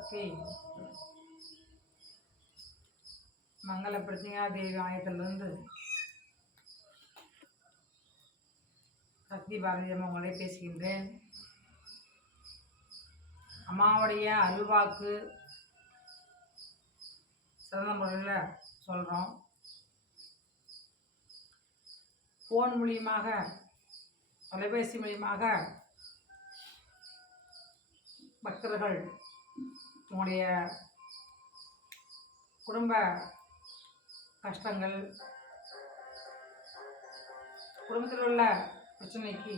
சக்தி மங்கள பிரத்தியா தேவி ஆயத்திலிருந்து சக்தி பாரதி அம்மா உங்களே பேசுகின்றேன். அம்மாவுடைய அருள்வாக்கு சிறந்த முறையில் சொல்கிறோம் ஃபோன் மூலியமாக தொலைபேசி மூலியமாக பக்தர்கள் உங்களுடைய குடும்ப கஷ்டங்கள் குடும்பத்தில் உள்ள பிரச்சனைக்கு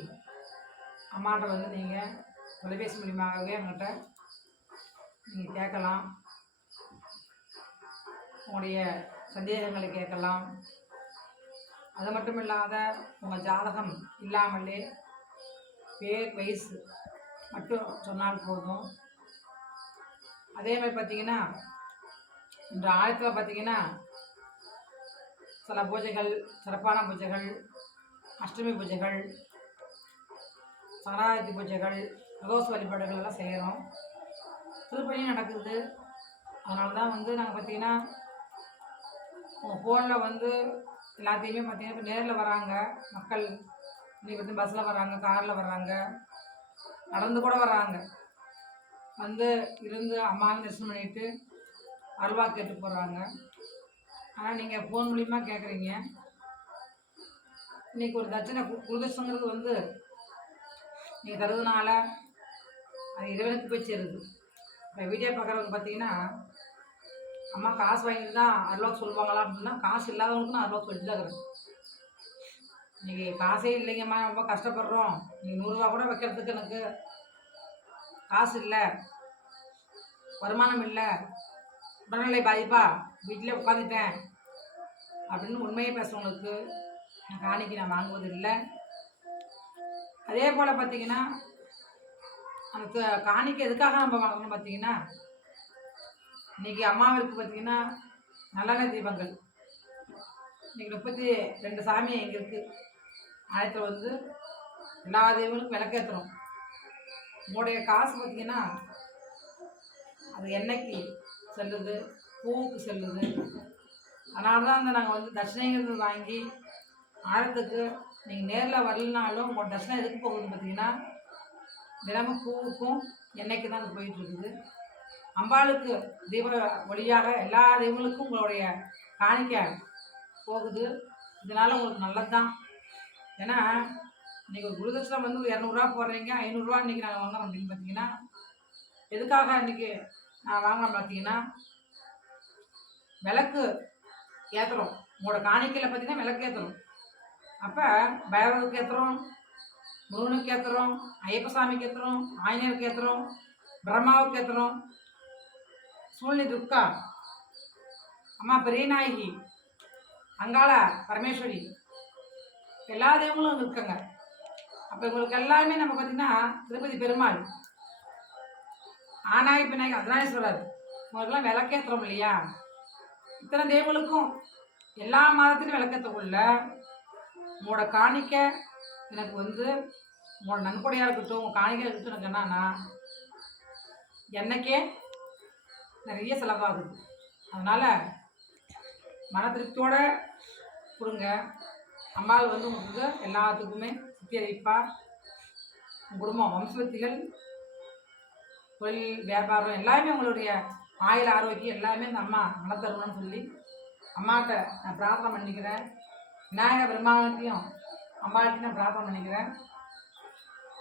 அம்மாட்ட வந்து நீங்கள் தொலைபேசி மூலியமாகவே என்கிட்ட நீங்கள் கேட்கலாம். உங்களுடைய சந்தேகங்களை கேட்கலாம். அது மட்டும் இல்லாத உங்கள் ஜாதகம் இல்லாமலே பேர் வயசு மட்டும் சொன்னால் போதும். அதே மாதிரி பார்த்தீங்கன்னா இந்த ஆயத்தில் பார்த்தீங்கன்னா சில பூஜைகள் சிறப்பான பூஜைகள் அஷ்டமி பூஜைகள் சராயத்தி பூஜைகள் பிரதோஷ வழிபாடுகள் எல்லாம் செய்கிறோம் திருப்பணியும் நடக்குது. அதனால தான் வந்து நாங்கள் பார்த்தீங்கன்னா ஃபோனில் வந்து எல்லாத்தையுமே பார்த்தீங்கன்னா இப்போ நேரில் வராங்க மக்கள் இன்றைக்கி வந்து பஸ்ஸில் வராங்க காரில் வர்றாங்க. நடந்து கூட வர்றாங்க. வந்து இருந்து அம்மாவும் தரிசனம் பண்ணிட்டு அல்வா கேட்டு போகிறாங்க ஆனால் நீங்கள் ஃபோன் மூலிமா கேட்குறீங்க இன்னைக்கு ஒரு தட்சணை கு- குருதட்சங்கிறது வந்து நீங்கள் தருவதுனால அது இறைவனுக்கு போய் சேருது. இப்போ வீடியோ பார்க்குறவங்க பார்த்தீங்கன்னா அம்மா காசு வாங்கிட்டு தான் அருவா சொல்லுவாங்களா அப்படின்னா காசு இல்லாதவங்களுக்கு நான் அருவா சொல்லிட்டு தான் இருக்கிறேன். இன்றைக்கி காசே இல்லைங்கம்மா ரொம்ப கஷ்டப்படுறோம். நீங்கள் நூறுரூவா கூட வைக்கிறதுக்கு எனக்கு காசு இல்லை. வருமானம் இல்லை. உடல்நிலை பாதிப்பா? வீட்டிலே உட்காந்துட்டேன் அப்படின்னு உண்மையை பேசுகிறவங்களுக்கு நான் காணிக்கு நான் வாங்குவது இல்லை. அதே போல் பார்த்தீங்கன்னா அந்த காணிக்கு காணிக்கை எதுக்காக நம்ம வாங்கணும்னு பார்த்தீங்கன்னா இன்னைக்கு அம்மாவிற்கு பார்த்தீங்கன்னா நல்லெண்ணெய் தீபங்கள். இன்றைக்கி முப்பத்தி ரெண்டு சாமி இங்கே இருக்குது ஆயத்தில் வந்து எல்லா தெய்வங்களுக்கும் விளக்கேற்றுறோம் உங்களுடைய காசு பார்த்தீங்கன்னா அது எண்ணெய்க்கு செல்லுது பூவுக்கு செல்லுது. அதனால தான் அந்த நாங்கள் வந்து தட்சிணைங்கிறது வாங்கி ஆழத்துக்கு நீங்கள் நேரில் வரலனாலும் உங்கள் தட்சிணை எதுக்கு போகுதுன்னு பார்த்தீங்கன்னா தினமும் பூவுக்கும் எண்ணெய்க்கு தான் அது போயிட்டுருக்குது. அம்பாளுக்கு தீப ஒளியாக எல்லா தெய்வங்களுக்கும் உங்களுடைய காணிக்க போகுது. இதனால் உங்களுக்கு நல்லது தான் ஏன்னா இன்றைக்கி ஒரு குருதட்சணம் வந்து ஒரு இரநூறுவா போடுறீங்க ஐநூறுரூவா இன்றைக்கி நாங்கள் வாங்குறோம் அப்படின்னு பார்த்தீங்கன்னா எதுக்காக இன்றைக்கி நான் வாங்குறோம் பார்த்தீங்கன்னா விளக்கு ஏற்றுறோம் உங்களோட காணிக்கையில் பார்த்தீங்கன்னா விளக்கு ஏற்றுறோம் அப்போ பைரவருக்கு ஏற்றுறோம் முருகனுக்கு ஏற்றுறோம் ஐயப்ப சாமிக்கு ஏற்றுறோம் ஆஞ்சநேயருக்கு ஏற்றுறோம் பிரம்மாவுக்கு ஏற்றுறோம் சூழ்நிலை துர்கா அம்மா பெரியநாயகி அங்காள பரமேஸ்வரி எல்லா தெய்வங்களும் அங்க இருக்காங்க. அப்போ இவங்களுக்கு எல்லாமே நம்ம பார்த்தீங்கன்னா திருப்பதி பெருமாள். ஆனாய் பின்னாய் அர்த்தநாதீஸ்வரர் உங்களுக்கெல்லாம் விளக்கேற்றுறோம் இல்லையா? இத்தனை தெய்வங்களுக்கும் எல்லா மாதத்திலும் விளக்கேற்றக்குள்ள உங்களோட காணிக்க எனக்கு வந்து உங்களோட நன்கொடையாக இருக்கட்டும் உங்கள் காணிக்கையாக இருக்கட்டும் எனக்கு என்னன்னா என்னைக்கே நிறைய செலவாகுது. அதனால் மன திருப்தியோடு கொடுங்க. அம்பாள் வந்து உங்களுக்கு எல்லாத்துக்குமே சித்தியளிப்பார் உங்கள் குடும்பம் வம்சத்திகள் தொழில் வியாபாரம் எல்லாமே உங்களுடைய ஆயுள் ஆரோக்கியம் எல்லாமே இந்த அம்மா நலத்தருணும்னு சொல்லி அம்மாட்ட நான் பிரார்த்தனை பண்ணிக்கிறேன். விநாயகர் பெருமாளையும் அம்பாள்கிட்ட நான் பிரார்த்தனை பண்ணிக்கிறேன்.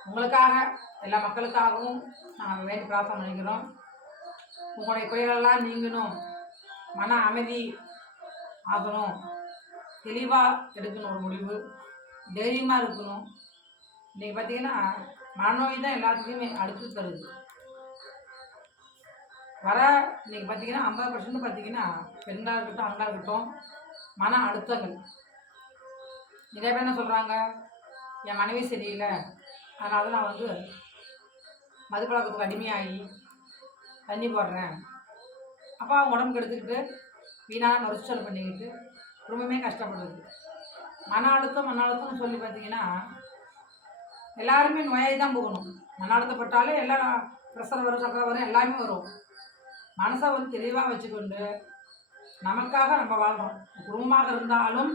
உங்களுக்காக எல்லா மக்களுக்காகவும் நாங்கள் வேண்டி பிரார்த்தனை பண்ணிக்கிறோம். உங்களுடைய குறைகளெல்லாம் நீங்கணும். மன அமைதி ஆகணும். தெளிவாக எடுக்கணும் ஒரு முடிவு. தைரியமாக இருக்கணும். இன்றைக்கி பார்த்தீங்கன்னா மனநோய் தான் எல்லாத்துக்குமே அடுத்து தருது. வர இன்றைக்கி பார்த்தீங்கன்னா ஐம்பது பர்சன்ட் பார்த்தீங்கன்னா பெண்களாக இருக்கட்டும் ஆண்களாக இருக்கட்டும் மன அழுத்தங்கள். நிறைய பேர் என்ன சொல்கிறாங்க என் மனைவி சரியில்லை. அதனால நான் வந்து மதுப்பழக்கத்துக்கு அடிமையாகி தண்ணி போடுறேன். அப்போ அவங்க உடம்புக்கு எடுத்துக்கிட்டு வீணாக நொறிச்சல் பண்ணிக்கிட்டு ரொம்பவுமே கஷ்டப்படுது. மன அழுத்தம் மன அழுத்தம்னு சொல்லி பார்த்தீங்கன்னா எல்லாருமே நோயாகி தான் போகணும். மன அழுத்தப்பட்டாலே எல்லாம் ப்ரெஷர் வரும் சக்கரை வரும் எல்லாமே வரும். மனசை வந்து தெளிவாக வச்சுக்கொண்டு நமக்காக நம்ம வாழ்கிறோம் குடும்பமாக இருந்தாலும்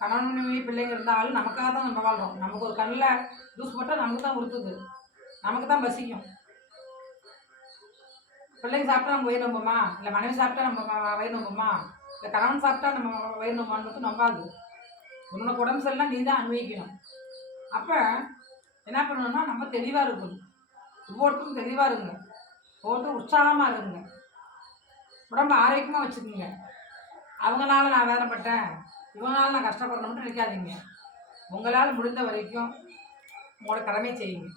கணவன் மனைவி பிள்ளைங்க இருந்தாலும் நமக்காக தான் நம்ம வாழ்கிறோம் நமக்கு ஒரு கண்ணில் ஜூஸ் போட்டால் நமக்கு தான் உறுத்துது. நமக்கு தான் பசிக்கும். பிள்ளைங்க சாப்பிட்டா நம்ம வயிறு நம்புமா? இல்லை மனைவி சாப்பிட்டா நம்ம வயிறு நம்புமா? இல்லை கணவன் சாப்பிட்டா நம்ம வயிறு நம்புமான்னு மட்டும் நம்பாது. உன்னோட உடம்பு சரியில்லாம் நீ தான் அனுபவிக்கணும். அப்போ என்ன பண்ணணும்னா நம்ம தெளிவாக இருக்கணும். ஒவ்வொருத்தரும் தெளிவாக இருங்க. ஒவ்வொருத்தரும் உற்சாகமாக இருங்க. உடம்பு ஆரோக்கியமாக வச்சுக்கோங்க. அவங்களால நான் வேதனைப்பட்டேன் இவங்களால நான் கஷ்டப்படணும்னு நினைக்காதீங்க. உங்களால் முடிந்த வரைக்கும் உங்களோட கடமை செய்யுங்க.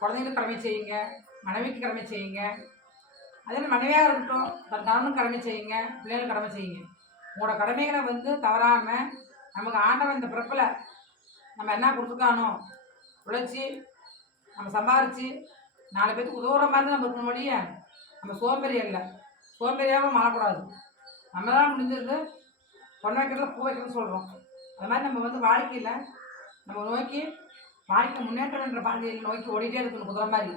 குழந்தைங்களுக்கு கடமை செய்யுங்க. மனைவிக்கு கடமை செய்யுங்க. அதே மாதிரி மனைவியாக இருக்கட்டும் தன் கணவனுக்கு கடமை செய்யுங்க. பிள்ளைகளுக்கு கடமை செய்யுங்க. உங்களோட கடமைகளை வந்து தவறாமல் நமக்கு ஆண்டவன் இந்த பிறப்பில் நம்ம என்ன கொடுத்துருக்கானோ உழைச்சி நம்ம சம்பாரித்து நாலு பேத்துக்கு உதவுற மாதிரி தான் நம்ம இருக்கணும் வழியே நம்ம சோம்பேறி இல்லை சோம்பேறியாகவும் மாறக்கூடாது. நம்மளால் முடிஞ்சது பொண்ணு வைக்கிறதுல பூ வைக்கிறதுன்னு சொல்கிறோம் அது மாதிரி நம்ம வந்து வாழ்க்கையில் நம்ம நோக்கி வாழ்க்கை முன்னேற்றம் என்ற பாதையில் நோக்கி ஓடிட்டே இருக்கணும் குதிரை மாதிரி.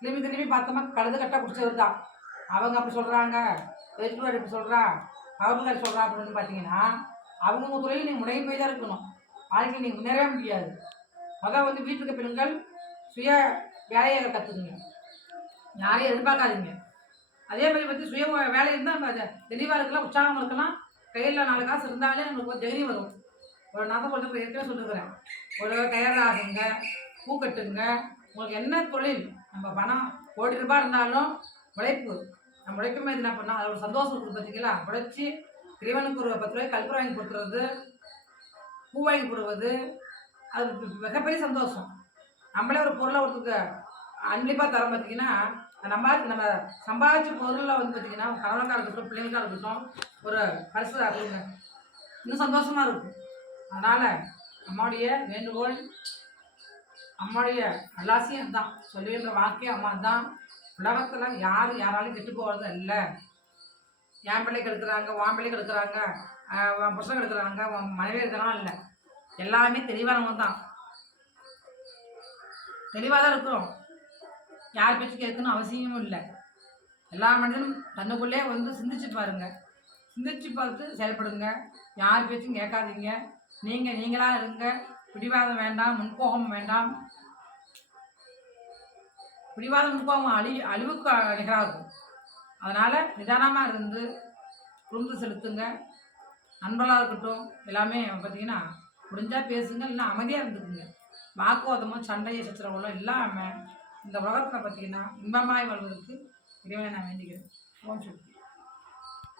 திரும்பி திரும்பி பார்த்தோமா கழுது கட்டாக குடிச்சது தான். அவங்க அப்படி சொல்கிறாங்க பேச்சுவார் இப்படி சொல்கிறா கவர்னர் சொல்கிறா அப்படின்னு பார்த்தீங்கன்னா அவங்கவுங்க தொழில் நீங்கள் முடங்கி போய் தான் இருக்கணும். வாழ்க்கையில் நீங்கள் முன்னேறவே முடியாது. முதல் வந்து வீட்டுக்கு பெண்கள் சுய வேலையை கற்றுக்குங்க யாரையும் எதிர்பார்க்காதீங்க. அதே மாதிரி வந்து சுய வேலை இருந்தால் நம்ம தெளிவாக இருக்கலாம் உற்சாகம் இருக்கலாம். கையில் நாலு காசு இருந்தாலே நம்மளுக்கு ஒரு தைரியம் வரும். ஒரு நான் தான் சொல்லிருக்கிறேன் ஏற்கனவே சொல்லிருக்கிறேன். ஒரு டயர் பூ கட்டுங்க. உங்களுக்கு என்ன தொழில்? நம்ம பணம் கோடி ரூபாய் இருந்தாலும் உழைப்பு. நம்ம உழைக்குமே என்ன பண்ணால் அதில் ஒரு சந்தோஷம் இருக்குது பார்த்தீங்களா உழைச்சி இறைவனுக்கு ஒரு பத்து ரூபாய்க்கு கல்பூரம் வாங்கி கொடுக்குறது பூ வாங்கி போடுவது அது மிகப்பெரிய சந்தோஷம். நம்மளே ஒரு பொருளை ஒருத்தருக்கு அன்பளிப்பாக தரம் பார்த்தீங்கன்னா நம்ம நம்ம சம்பாதிச்ச பொருளில் வந்து பார்த்தீங்கன்னா கணவனுக்காக இருக்கட்டும் பிள்ளைங்களுக்காக இருக்கட்டும் ஒரு பரிசு கொடுங்க இன்னும் சந்தோஷமாக இருக்கும். அதனால் அம்மாவுடைய வேண்டுகோள் அம்மாவுடைய அல்லாசியம் தான் சொல்லுகின்ற வாக்கியம் அம்மா தான் உலகத்தில் யாரும் யாராலும் கெட்டு போகிறது இல்லை. என் பிள்ளைக்கு எடுக்கிறாங்க உன் பிள்ளைக்கு எடுக்கிறாங்க உன் புருஷன் எடுக்கிறாங்க உன் மனைவி எடுக்கிறாங்க இல்லை. எல்லாமே தெளிவானவங்க தான். தெளிவாக தான் இருக்கிறோம். யார் பேச்சு கேட்கணும் அவசியமும் இல்லை. எல்லா மனிதனும் தன்னுக்குள்ளே வந்து சிந்திச்சு பாருங்க சிந்திச்சு பார்த்து செயல்படுங்க. யார் பேச்சும் கேட்காதீங்க. நீங்கள் நீங்களாக இருங்க. பிடிவாதம் வேண்டாம் முன்கோபம் வேண்டாம். பிடிவாதம் முப்பாவும் அழி அழிவுக்கு நிகராகும். அதனால் நிதானமாக இருந்து குறுந்து செலுத்துங்க. நண்பர்களாக இருக்கட்டும் எல்லாமே பார்த்தீங்கன்னா முடிஞ்சால் பேசுங்க இல்லைன்னா அமைதியாக இருந்துக்குங்க. வாக்குவாதமோ சண்டையோ சச்சரவுகளோ இல்லாமல் இந்த உலகத்தில் பார்த்தீங்கன்னா இன்பமாய் வாழ்வதற்கு இறைவனை நான் வேண்டிக்கிறேன். ஓம் சக்தி.